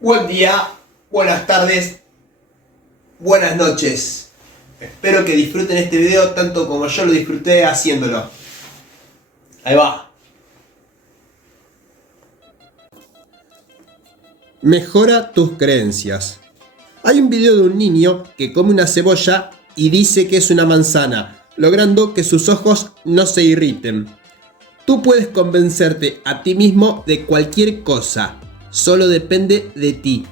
Buen día, buenas tardes, buenas noches. Espero que disfruten este video tanto como yo lo disfruté haciéndolo. Ahí va. Mejora tus creencias. Hay un video de un niño que come una cebolla y dice que es una manzana, logrando que sus ojos no se irriten. Tú puedes convencerte a ti mismo de cualquier cosa. Solo depende de ti.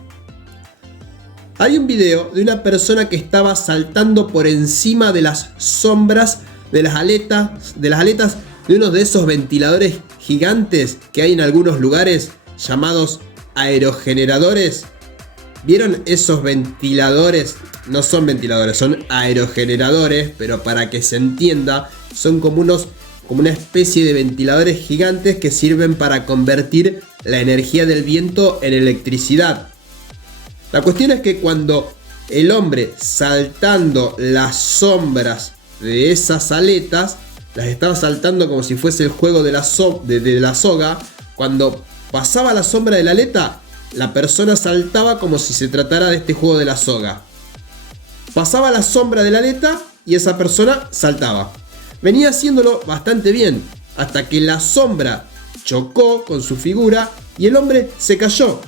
Hay un video de una persona que estaba saltando por encima de las sombras de las aletas de uno de esos ventiladores gigantes que hay en algunos lugares llamados aerogeneradores. ¿Vieron esos ventiladores? No son ventiladores, son aerogeneradores, pero para que se entienda, son como una especie de ventiladores gigantes que sirven para convertir la energía del viento en electricidad. La cuestión es que cuando el hombre, saltando las sombras de esas aletas, las estaba saltando como si fuese el juego de la soga, cuando pasaba la sombra de la aleta, la persona saltaba como si se tratara de este juego de la soga. Pasaba la sombra de la aleta y esa persona saltaba. Venía haciéndolo bastante bien, hasta que la sombra chocó con su figura y el hombre se cayó,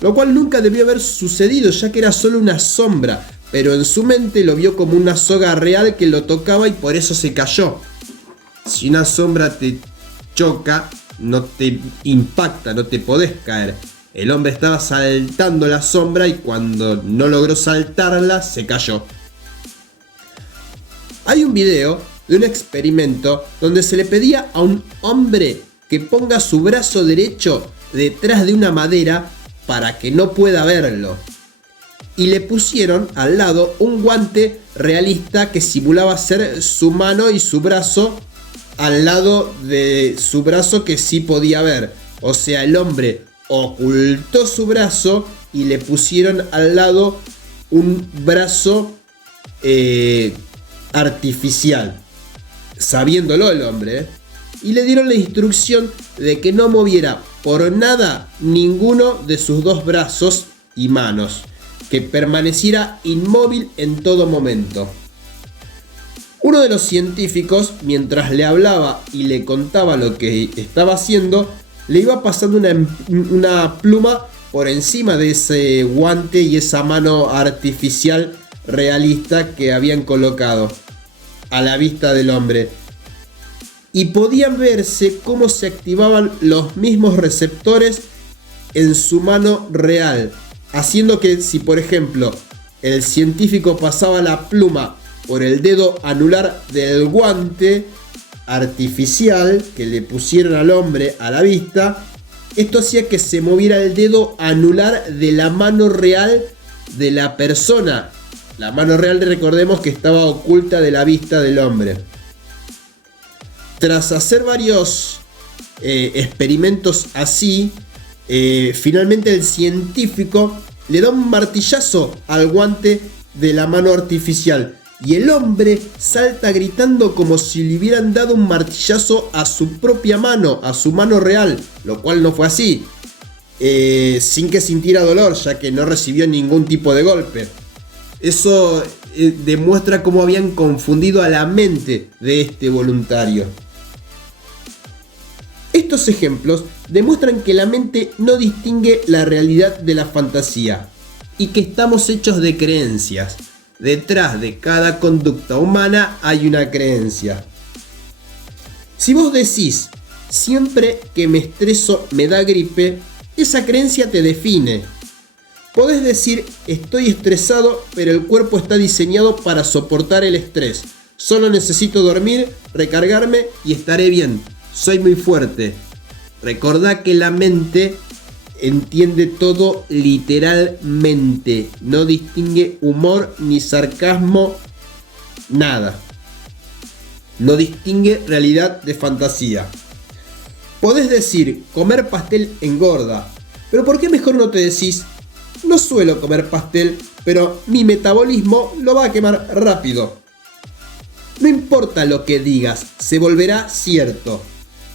lo cual nunca debió haber sucedido, ya que era solo una sombra, pero en su mente lo vio como una soga real que lo tocaba y por eso se cayó. Si una sombra te choca, no te impacta, no te podés caer. El hombre estaba saltando la sombra y cuando no logró saltarla, se cayó. Hay un video de un experimento donde se le pedía a un hombre que ponga su brazo derecho detrás de una madera para que no pueda verlo. Y le pusieron al lado un guante realista que simulaba ser su mano y su brazo al lado de su brazo que sí podía ver. O sea, el hombre ocultó su brazo y le pusieron al lado un brazo artificial, sabiéndolo el hombre, y le dieron la instrucción de que no moviera por nada ninguno de sus dos brazos y manos, que permaneciera inmóvil en todo momento. Uno de los científicos, mientras le hablaba y le contaba lo que estaba haciendo, le iba pasando una pluma por encima de ese guante y esa mano artificial realista que habían colocado a la vista del hombre. Y podían verse cómo se activaban los mismos receptores en su mano real, haciendo que si por ejemplo el científico pasaba la pluma por el dedo anular del guante artificial que le pusieron al hombre a la vista, esto hacía que se moviera el dedo anular de la mano real de la persona. La mano real, recordemos que estaba oculta de la vista del hombre. Tras hacer varios experimentos así, finalmente el científico le da un martillazo al guante de la mano artificial y el hombre salta gritando como si le hubieran dado un martillazo a su propia mano, a su mano real, lo cual no fue así, sin que sintiera dolor, ya que no recibió ningún tipo de golpe. Eso demuestra cómo habían confundido a la mente de este voluntario. Estos ejemplos demuestran que la mente no distingue la realidad de la fantasía y que estamos hechos de creencias. Detrás de cada conducta humana hay una creencia. Si vos decís, siempre que me estreso me da gripe, esa creencia te define. Podés decir, estoy estresado, pero el cuerpo está diseñado para soportar el estrés. Solo necesito dormir, recargarme y estaré bien. Soy muy fuerte. Recordá que la mente entiende todo literalmente. No distingue humor ni sarcasmo, nada. No distingue realidad de fantasía. Podés decir, comer pastel engorda. Pero ¿por qué mejor no te decís, no suelo comer pastel, pero mi metabolismo lo va a quemar rápido? No importa lo que digas, se volverá cierto.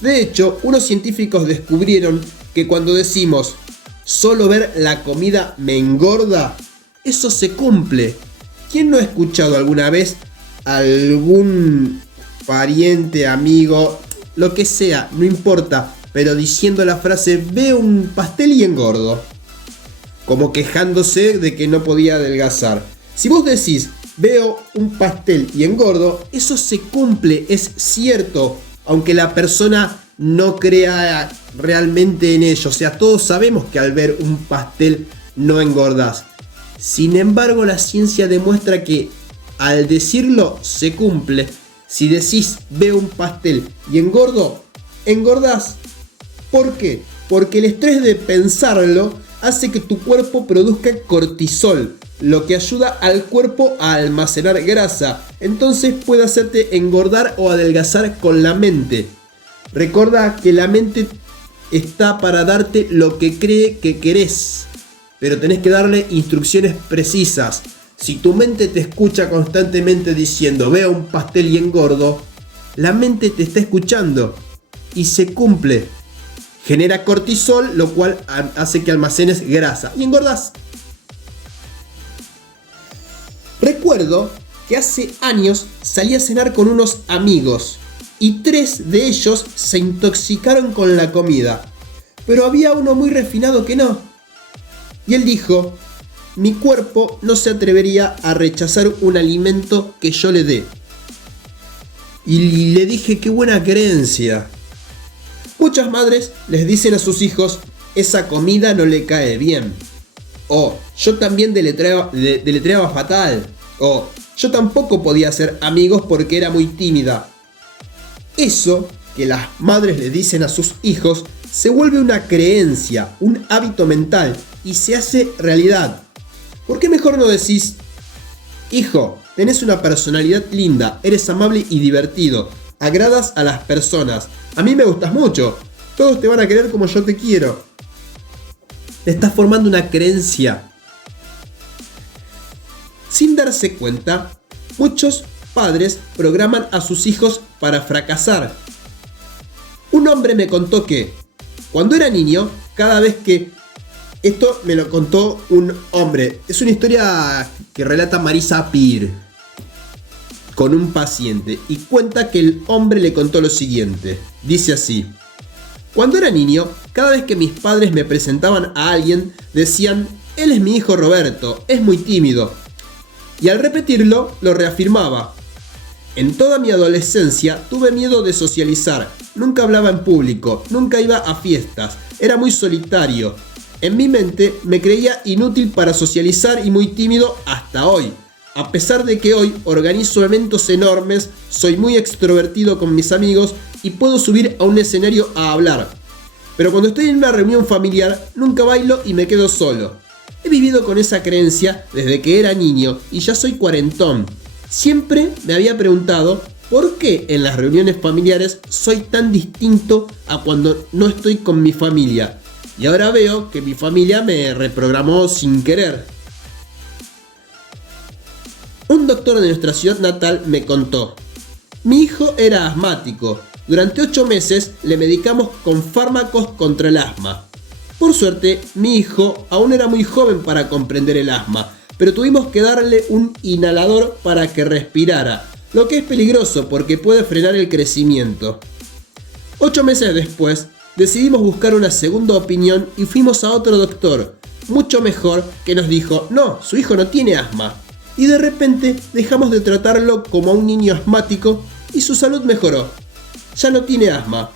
De hecho, unos científicos descubrieron que cuando decimos Solo ver la comida me engorda. Eso se cumple. ¿Quién no ha escuchado alguna vez a algún pariente, amigo, lo que sea, no importa, pero diciendo la frase veo un pastel y engordo? Como quejándose de que no podía adelgazar. Si vos decís veo un pastel y engordo, eso se cumple, es cierto, aunque la persona no crea realmente en ello. O sea, todos sabemos que al ver un pastel no engordás. Sin embargo, la ciencia demuestra que al decirlo se cumple. Si decís veo un pastel y engordo, engordás. ¿Por qué? Porque el estrés de pensarlo hace que tu cuerpo produzca cortisol, lo que ayuda al cuerpo a almacenar grasa. Entonces puede hacerte engordar o adelgazar con la mente. Recuerda que la mente está para darte lo que cree que querés, pero tenés que darle instrucciones precisas. Si tu mente te escucha constantemente diciendo veo un pastel y engordo, la mente te está escuchando y se cumple. Genera cortisol, lo cual hace que almacenes grasa y engordás. Recuerdo que hace años salí a cenar con unos amigos y 3 de ellos se intoxicaron con la comida, pero había uno muy refinado que no. Y él dijo: mi cuerpo no se atrevería a rechazar un alimento que yo le dé. Y le dije: qué buena creencia. Muchas madres les dicen a sus hijos: esa comida no le cae bien. O yo también deletreaba fatal. O yo tampoco podía ser amigos porque era muy tímida. Eso que las madres le dicen a sus hijos se vuelve una creencia, un hábito mental y se hace realidad. ¿Por qué mejor no decís: hijo, tenés una personalidad linda, eres amable y divertido, agradas a las personas, a mí me gustas mucho, todos te van a querer como yo te quiero? Le estás formando una creencia. Sin darse cuenta, muchos padres programan a sus hijos para fracasar. Un hombre me contó que cuando era niño, cada vez que... Esto me lo contó un hombre. Es una historia que relata Marisa Peer con un paciente y cuenta que el hombre le contó lo siguiente. Dice así: cuando era niño, cada vez que mis padres me presentaban a alguien, decían: él es mi hijo Roberto, es muy tímido. Y al repetirlo, lo reafirmaba. En toda mi adolescencia tuve miedo de socializar, nunca hablaba en público, nunca iba a fiestas, era muy solitario. En mi mente me creía inútil para socializar y muy tímido hasta hoy. A pesar de que hoy organizo eventos enormes, soy muy extrovertido con mis amigos y puedo subir a un escenario a hablar. Pero cuando estoy en una reunión familiar, nunca bailo y me quedo solo. He vivido con esa creencia desde que era niño y ya soy cuarentón. Siempre me había preguntado por qué en las reuniones familiares soy tan distinto a cuando no estoy con mi familia. Y ahora veo que mi familia me reprogramó sin querer. Un doctor de nuestra ciudad natal me contó: mi hijo era asmático. Durante 8 meses le medicamos con fármacos contra el asma. Por suerte, mi hijo aún era muy joven para comprender el asma, pero tuvimos que darle un inhalador para que respirara, lo que es peligroso porque puede frenar el crecimiento. 8 meses después, decidimos buscar una segunda opinión y fuimos a otro doctor, mucho mejor, que nos dijo: no, su hijo no tiene asma. Y de repente dejamos de tratarlo como a un niño asmático y su salud mejoró. Ya no tiene asma.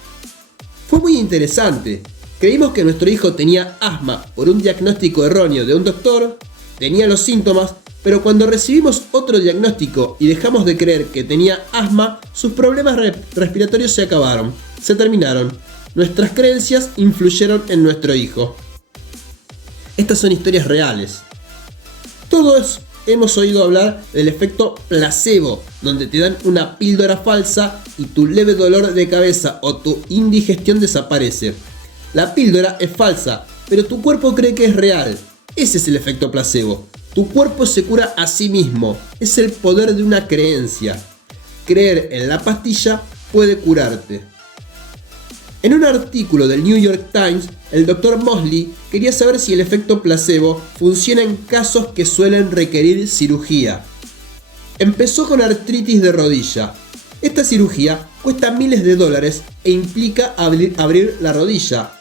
Fue muy interesante. Creímos que nuestro hijo tenía asma por un diagnóstico erróneo de un doctor, tenía los síntomas, pero cuando recibimos otro diagnóstico y dejamos de creer que tenía asma, sus problemas respiratorios se acabaron, se terminaron. Nuestras creencias influyeron en nuestro hijo. Estas son historias reales. Todos hemos oído hablar del efecto placebo, donde te dan una píldora falsa y tu leve dolor de cabeza o tu indigestión desaparece. La píldora es falsa, pero tu cuerpo cree que es real. Ese es el efecto placebo. Tu cuerpo se cura a sí mismo. Es el poder de una creencia. Creer en la pastilla puede curarte. En un artículo del New York Times, el Dr. Mosley quería saber si el efecto placebo funciona en casos que suelen requerir cirugía. Empezó con artritis de rodilla. Esta cirugía cuesta miles de dólares e implica abrir la rodilla.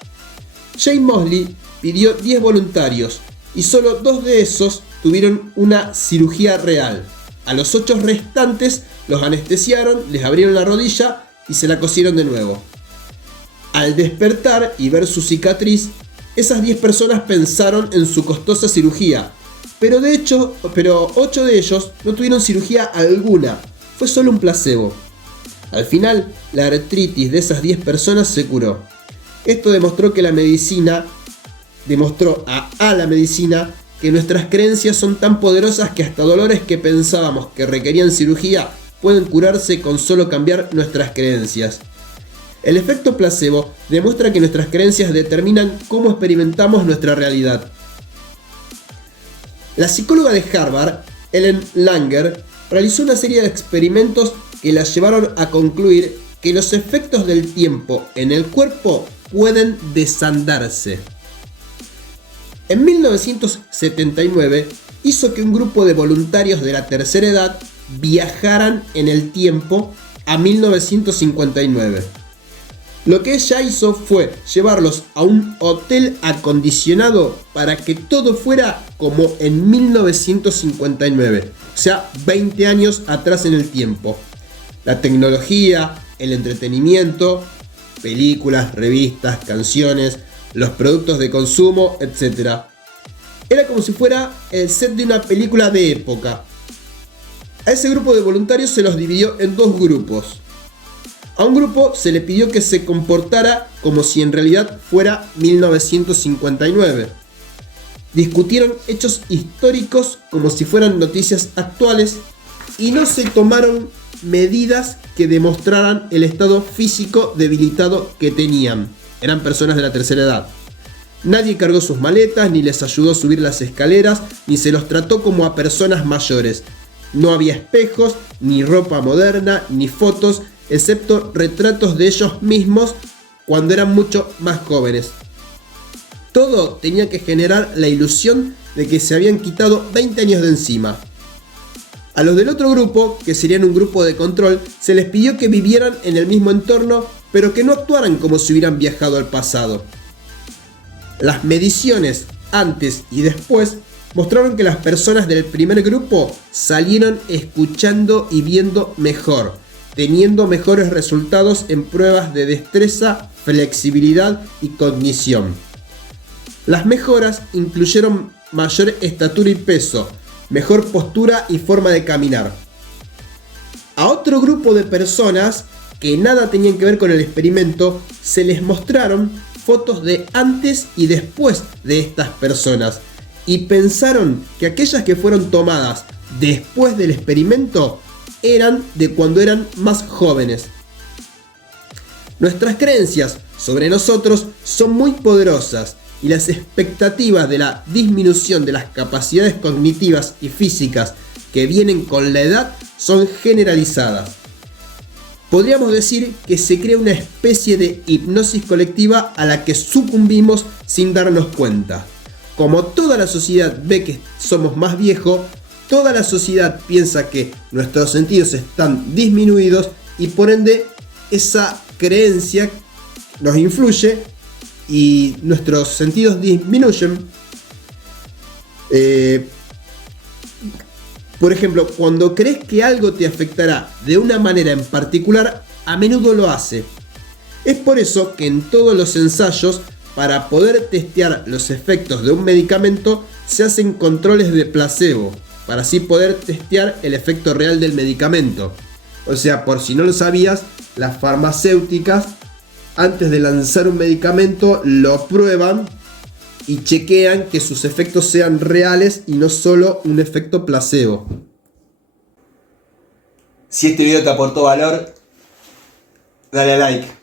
Jane Mosley pidió 10 voluntarios y solo 2 de esos tuvieron una cirugía real. A los 8 restantes los anestesiaron, les abrieron la rodilla y se la cosieron de nuevo. Al despertar y ver su cicatriz, esas 10 personas pensaron en su costosa cirugía, pero 8 de ellos no tuvieron cirugía alguna, fue solo un placebo. Al final, la artritis de esas 10 personas se curó. Esto demostró que la medicina a la medicina que nuestras creencias son tan poderosas que hasta dolores que pensábamos que requerían cirugía pueden curarse con solo cambiar nuestras creencias. El efecto placebo demuestra que nuestras creencias determinan cómo experimentamos nuestra realidad. La psicóloga de Harvard, Ellen Langer, realizó una serie de experimentos que la llevaron a concluir que los efectos del tiempo en el cuerpo pueden desandarse. En 1979 hizo que un grupo de voluntarios de la tercera edad viajaran en el tiempo a 1959. Lo que ella hizo fue llevarlos a un hotel acondicionado para que todo fuera como en 1959, o sea, 20 años atrás en el tiempo. La tecnología, el entretenimiento, películas, revistas, canciones, los productos de consumo, etc. Era como si fuera el set de una película de época. A ese grupo de voluntarios se los dividió en 2 grupos. A un grupo se le pidió que se comportara como si en realidad fuera 1959. Discutieron hechos históricos como si fueran noticias actuales y no se tomaron medidas que demostraran el estado físico debilitado que tenían. Eran personas de la tercera edad. Nadie cargó sus maletas, ni les ayudó a subir las escaleras, ni se los trató como a personas mayores. No había espejos, ni ropa moderna, ni fotos, excepto retratos de ellos mismos cuando eran mucho más jóvenes. Todo tenía que generar la ilusión de que se habían quitado 20 años de encima. A los del otro grupo, que serían un grupo de control, se les pidió que vivieran en el mismo entorno, pero que no actuaran como si hubieran viajado al pasado. Las mediciones antes y después mostraron que las personas del primer grupo salieron escuchando y viendo mejor, teniendo mejores resultados en pruebas de destreza, flexibilidad y cognición. Las mejoras incluyeron mayor estatura y peso, mejor postura y forma de caminar. A otro grupo de personas que nada tenían que ver con el experimento, se les mostraron fotos de antes y después de estas personas y pensaron que aquellas que fueron tomadas después del experimento eran de cuando eran más jóvenes. Nuestras creencias sobre nosotros son muy poderosas y las expectativas de la disminución de las capacidades cognitivas y físicas que vienen con la edad son generalizadas. Podríamos decir que se crea una especie de hipnosis colectiva a la que sucumbimos sin darnos cuenta. Como toda la sociedad ve que somos más viejos, toda la sociedad piensa que nuestros sentidos están disminuidos y por ende esa creencia nos influye y nuestros sentidos disminuyen. Por ejemplo, cuando crees que algo te afectará de una manera en particular, a menudo lo hace. Es por eso que en todos los ensayos, para poder testear los efectos de un medicamento, se hacen controles de placebo, para así poder testear el efecto real del medicamento. O sea, por si no lo sabías, las farmacéuticas, antes de lanzar un medicamento, lo prueban y chequean que sus efectos sean reales y no solo un efecto placebo. Si este video te aportó valor, dale a like.